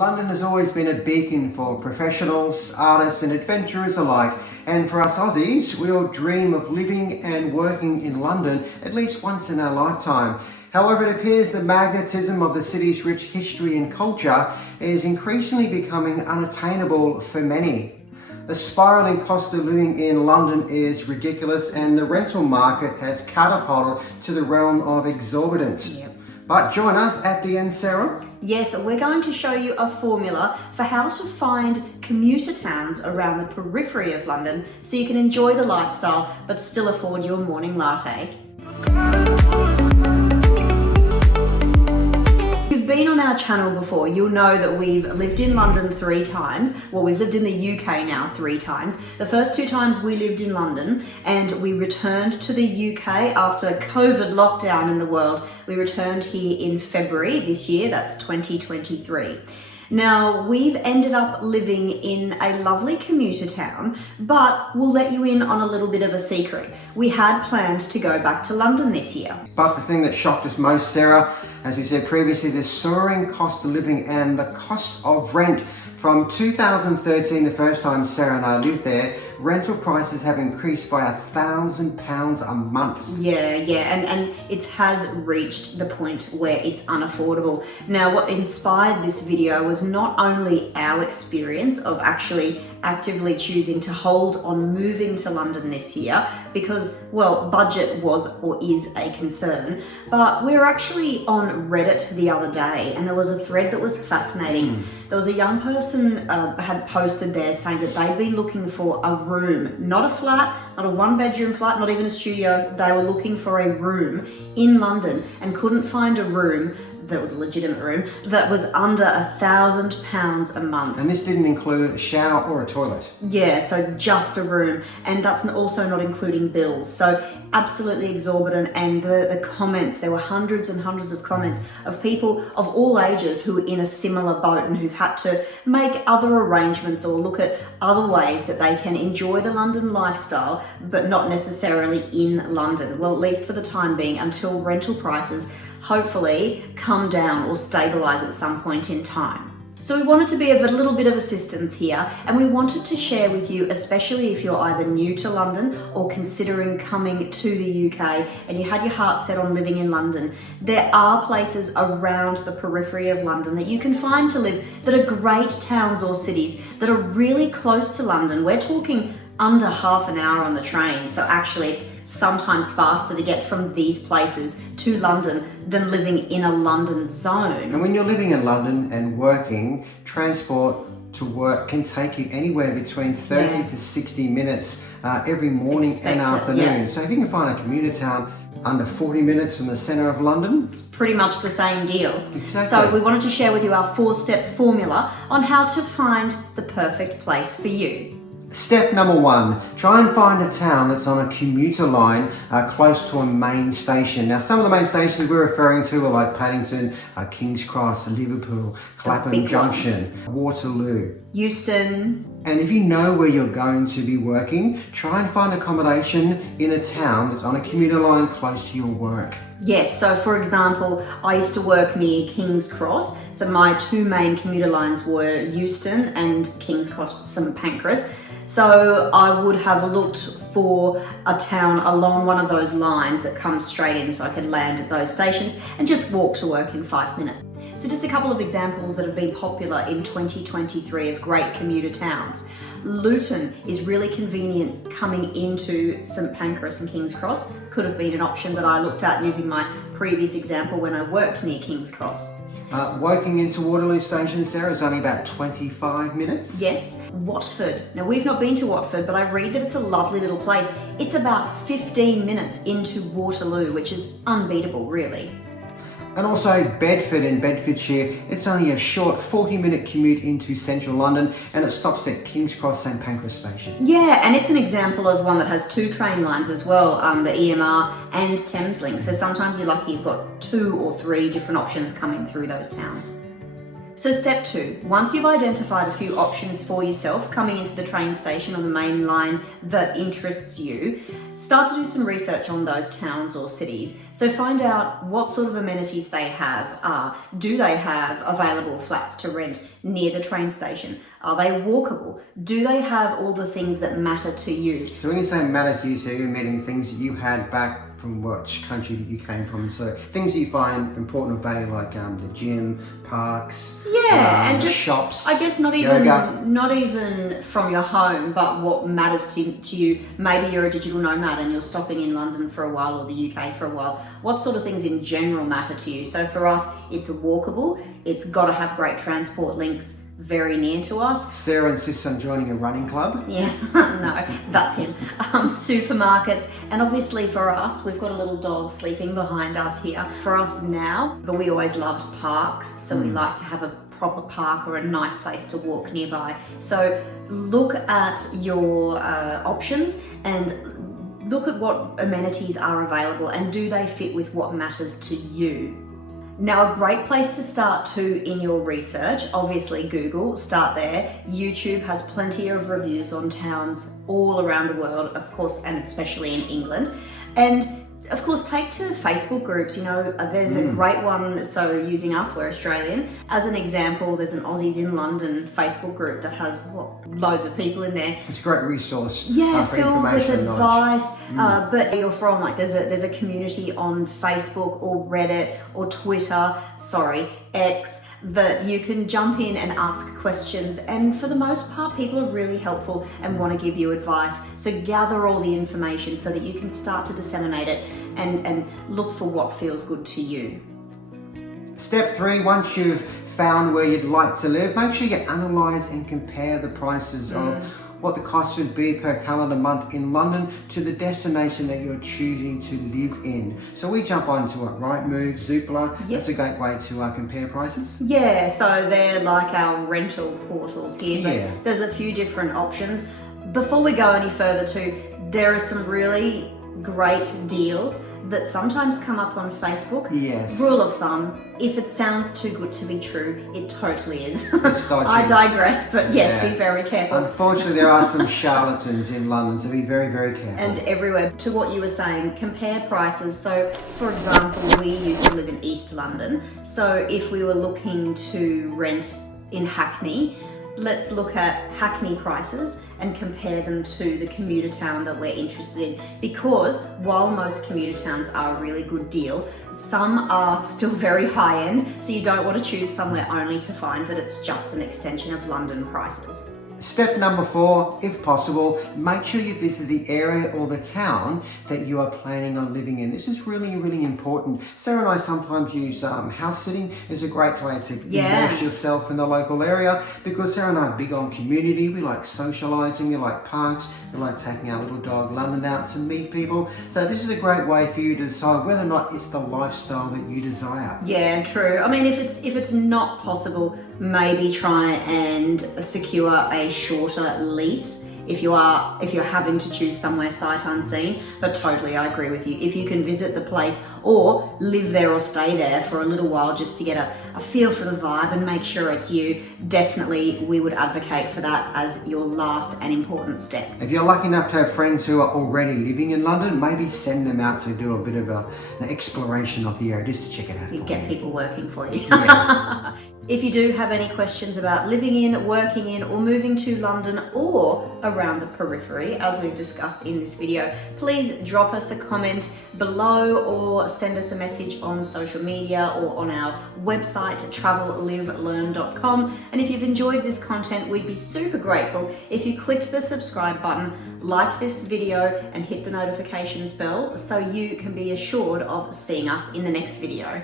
London has always been a beacon for professionals, artists and adventurers alike, and for us Aussies, we all dream of living and working in London at least once in our lifetime. However, it appears the magnetism of the city's rich history and culture is increasingly becoming unattainable for many. The spiralling cost of living in London is ridiculous, and the rental market has catapulted to the realm of exorbitant. Yep. But join us at the end, Sarah. Yes, we're going to show you a formula for how to find commuter towns around the periphery of London so you can enjoy the lifestyle but still afford your morning latte. If you've been on our channel before, you'll know that we've lived in London 3 times. Well, we've lived in the UK now 3 times. The first 2 times we lived in London and we returned to the UK after COVID lockdown in the world. We returned here in February this year, that's 2023. Now, we've ended up living in a lovely commuter town, but we'll let you in on a little bit of a secret. We had planned to go back to London this year. But the thing that shocked us most, Sarah, as we said previously, the soaring cost of living and the cost of rent. From 2013, the first time Sarah and I lived there, rental prices have increased by £1,000 a month. Yeah, and it has reached the point where it's unaffordable. Now, what inspired this video was not only our experience of actually actively choosing to hold on moving to London this year because, well, budget was or is a concern, but we were actually on Reddit the other day and there was a thread that was fascinating. There was a young person had posted there saying that they'd been looking for a room, not a flat, not a 1-bedroom flat, not even a studio. They were looking for a room in London and couldn't find a room that was a legitimate room that was under £1,000 a month. And this didn't include a shower or a toilet. Yeah, so just a room, and that's also not including bills. So absolutely exorbitant. And the comments, there were hundreds and hundreds of comments of people of all ages who were in a similar boat and who've had to make other arrangements or look at other ways that they can enjoy the London lifestyle, but not necessarily in London. Well, at least for the time being, until rental prices hopefully come down or stabilize at some point in time. So we wanted to be of a little bit of assistance here, and we wanted to share with you, especially if you're either new to London or considering coming to the UK and you had your heart set on living in London, there are places around the periphery of London that you can find to live that are great towns or cities that are really close to London. We're talking under half an hour on the train, so actually it's sometimes faster to get from these places to London than living in a London zone. And when you're living in London and working, transport to work can take you anywhere between 30 to 60 minutes every morning and afternoon. Yeah. So if you can find a commuter town under 40 minutes from the centre of London, it's pretty much the same deal. Exactly. So we wanted to share with you our 4-step formula on how to find the perfect place for you. Step number 1, try and find a town that's on a commuter line close to a main station. Now, some of the main stations we're referring to are like Paddington, King's Cross, Liverpool, Clapham Junction, Waterloo, Euston. And if you know where you're going to be working, try and find accommodation in a town that's on a commuter line close to your work. Yes, so for example, I used to work near King's Cross, so my 2 main commuter lines were Euston and King's Cross St Pancras. So I would have looked for a town along one of those lines that comes straight in so I could land at those stations and just walk to work in 5 minutes. So just a couple of examples that have been popular in 2023 of great commuter towns. Luton is really convenient coming into St Pancras and King's Cross. Could have been an option, but I looked at using my previous example when I worked near King's Cross. Working into Waterloo Station, Sarah, is only about 25 minutes. Yes, Watford. Now, we've not been to Watford, but I read that it's a lovely little place. It's about 15 minutes into Waterloo, which is unbeatable, really. And also Bedford in Bedfordshire, it's only a short 40-minute commute into central London and it stops at King's Cross St Pancras Station. Yeah, and it's an example of one that has 2 train lines as well, the EMR and Thameslink. So sometimes you're lucky you've got 2 or 3 different options coming through those towns. So step 2, once you've identified a few options for yourself coming into the train station or the main line that interests you, start to do some research on those towns or cities. So find out what sort of amenities they have. Do they have available flats to rent near the train station? Are they walkable? Do they have all the things that matter to you? So when you say matter to you, so you're meaning things that you had back from which country that you came from, so things that you find important of value, like the gym, parks, and just shops, I guess not even from your home, but what matters to you. Maybe you're a digital nomad and you're stopping in London for a while or the UK for a while. What sort of things in general matter to you? So for us, it's walkable, it's got to have great transport links very near to us. Sarah insists on joining a running club. Yeah, no, that's him. Supermarkets, and obviously for us, we've got a little dog sleeping behind us here. For us now, but we always loved parks, so we like to have a proper park or a nice place to walk nearby. So look at your options and look at what amenities are available and do they fit with what matters to you. Now, a great place to start too in your research, obviously Google, start there. YouTube has plenty of reviews on towns all around the world, of course, and especially in England. And of course, take to Facebook groups. You know, there's a great one, so using us, we're Australian. As an example, there's an Aussies in London Facebook group that has loads of people in there. It's a great resource. Yeah, for filled with information and advice. But you're from, like, there's a community on Facebook or Reddit or Twitter, X, that you can jump in and ask questions, and for the most part people are really helpful and want to give you advice. So gather all the information so that you can start to disseminate it and look for what feels good to you. Step 3, once you've found where you'd like to live, make sure you analyse and compare the prices of what the cost would be per calendar month in London to the destination that you're choosing to live in. So we jump onto it, Rightmove, Zoopla. That's a great way to compare prices. Yeah, so they're like our rental portals here, but Yeah. there's a few different options. Before we go any further too, there are some really great deals that sometimes come up on Facebook. Yes. Rule of thumb, if it sounds too good to be true, it totally is. It's dodgy. I digress, but yes, Yeah. be very careful. Unfortunately, there are some charlatans in London, so be very, very careful. And everywhere. To what you were saying, compare prices. So for example, we used to live in East London. So if we were looking to rent in Hackney, let's look at Hackney prices and compare them to the commuter town that we're interested in, because while most commuter towns are a really good deal, some are still very high end, so you don't want to choose somewhere only to find that it's just an extension of London prices. Step number 4, if possible, make sure you visit the area or the town that you are planning on living in. This is really, really important. Sarah and I sometimes use house sitting as a great way to immerse yourself in the local area, because Sarah and I are big on community. We like socialising, we like parks, we like taking our little dog London out to meet people. So this is a great way for you to decide whether or not it's the lifestyle that you desire. Yeah, true. I mean, if it's not possible, maybe try and secure a shorter lease if you're having to choose somewhere sight unseen. But totally, I agree with you. If you can visit the place or live there or stay there for a little while just to get a feel for the vibe and make sure it's you, definitely we would advocate for that as your last and important step. If you're lucky enough to have friends who are already living in London, maybe send them out to do a bit of an exploration of the area just to check it out. You get people working for you. Yeah. If you do have any questions about living in, working in, or moving to London or around the periphery, as we've discussed in this video, please drop us a comment below or send us a message on social media or on our website, travellive.learn.com. And if you've enjoyed this content, we'd be super grateful if you clicked the subscribe button, liked this video, and hit the notifications bell so you can be assured of seeing us in the next video.